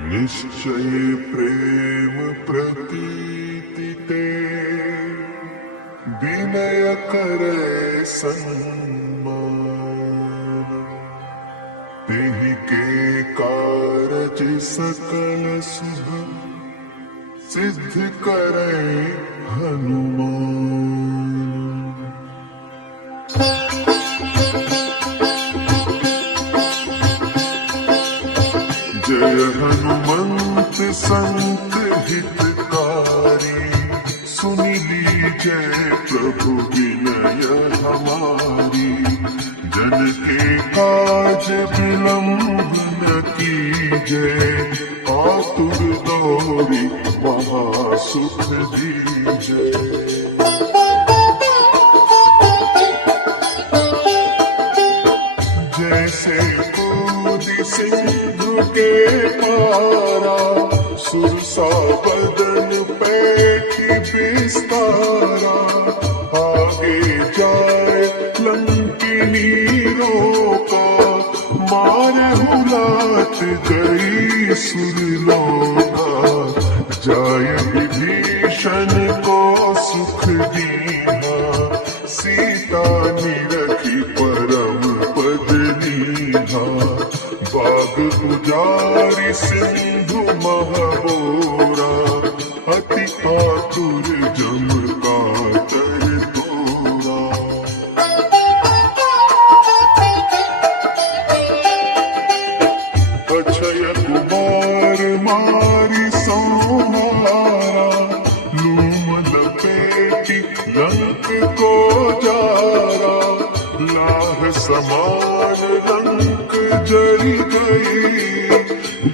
निश्चय प्रेम प्रतीति ते विनय करे सन्मान। तेहि के कारज सकल शुभ सिद्ध करे हनुमान। जय हनुमंत संत हितकारी, सुन लीजय प्रभु विनय हमारी। जन के काज विलंब न कीजय, आतुर दौरी महासुख दीजय। जैसे कूदि सिंधु के पारा, सुरसा बदन पैठी बिस्तारा। आगे जाए लंकिनी रोका, मारहु लात गई सुरलोका। जाय विभीषण को सुख दीना, सीता निरखी परम पद लीना। बाग उजारि सिंधु महबोरा, अति आतुर जम कातर तोरा। अक्षय कुमार मारि संहारा, लूम लपेटी लंक को जारा। लाह समान लंक जरि गई,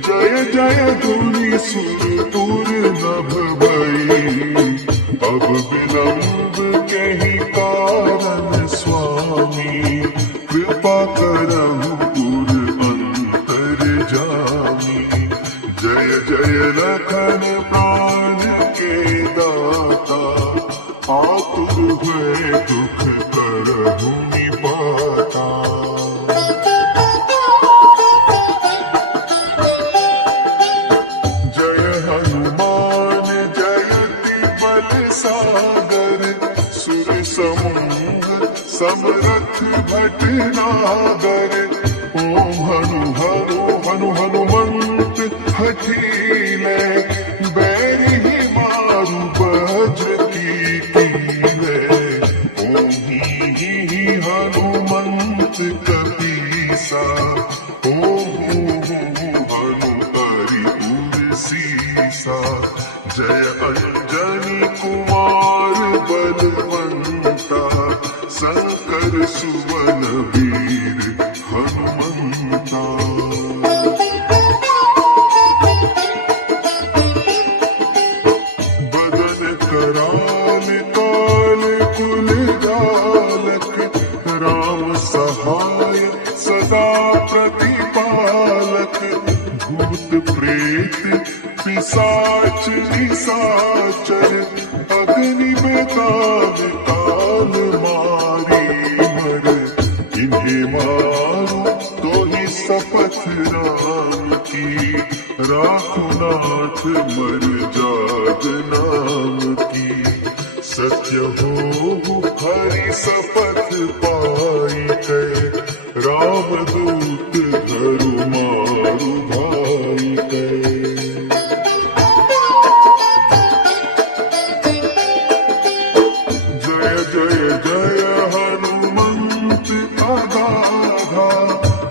जय जय धुनि सुरपुर नभ भई। अब विलंब कहि कारण स्वामी, कृपा करहु पुर अंतरजामी। जय जय लखन प्राण के दाता, आतुर हुए दुख करहु निपाता। जय हनुमान जयति बल सागर, सुर समूह समरथ भटनागर। ओम हनु हनु हनु हनुमंत हठीले, बैरिहि मारु वज्र की कीले। ओम ही हनुमंत कपीसा, ओम हनु हरिपुर सीसा। जय अंजनी कुमार बलवंता, शंकर सुवन वीर हनुमंता। बदन कराल काल कुल जालक, राम सहाय सदा प्रतिपालक। भूत प्रेत पिशाच निशाचर, अग्नि बेताल काल मारी मर। इन्हें मारो तो ही शपथ राम की, राखो नाथ मर जात नाम की। सत्य हो हरि शपथ पाई कै, राम दूत धरु मारु भाई कै। जय जय जय हनुमंत अगाधा,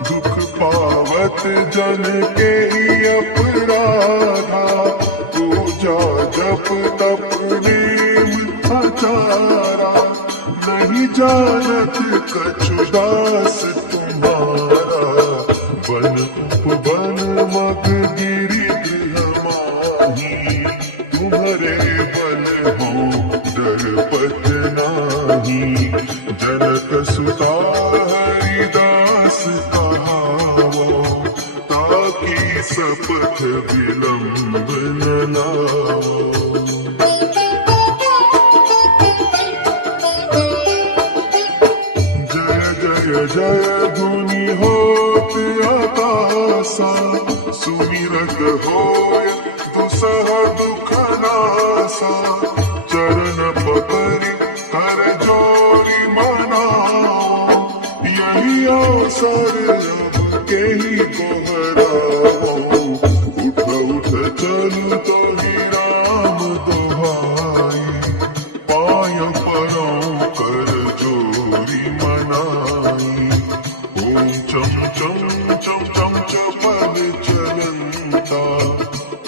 दुख पावत जन के अपराधा। पूजा जप तप नेम आचारा, नहीं जानत कछु दास तुम्हारा। बन उपवन मग गिरि गृह माही, तुम्हारे बल हो डरपत नाही। जनक सुता हरिदास कहावो, ताकि शपथ विलंब न लाओ। जय जय जय धुनि होत आकाशा, सुमिरत होय दुसह दुख नासा चरण पकड़ी कर जोरी मनाओ यही अवसर अब केही को हराओ उठ उठ चलू तो ही राम दोहाई पाय परो कर जोरी मनाई ओम चम चम चम चम चपल चलंता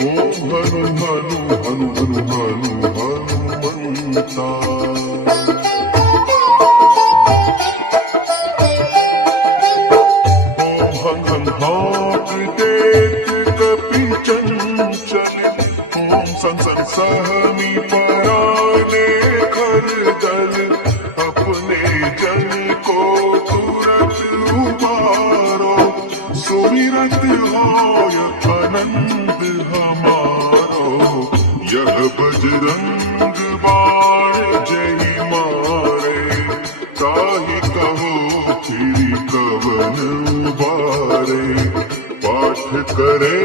ओम हनु हनु हनु हनु हनु हनुमंता संसन सहमी पराने खर दल अपने जन को तुरंत उबारो सुमिरत होय आनंद हमारो यह बजरंग बाण जय मारे ताहि कहो फिर कवन उबारे पाठ करे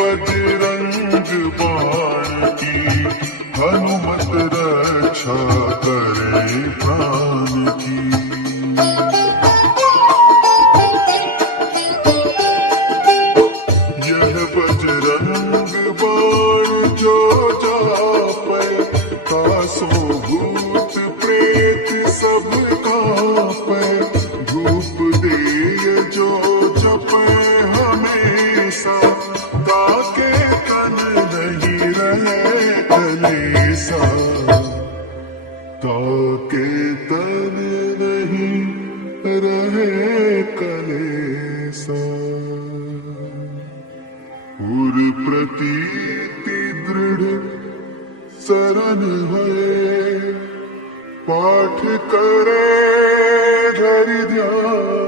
बजरंग बाण की हनुमत रक्षा करे प्राण की यह बजरंग बाण जो जापै तासो भूत प्रेत सब कांपै धूप देय जो जपै हमेशा ताके तन नहीं रहे कलेसा ताके तन नहीं रहे कलेसा उर प्रतीति दृढ़ शरण है पाठ करे धरि ध्यान।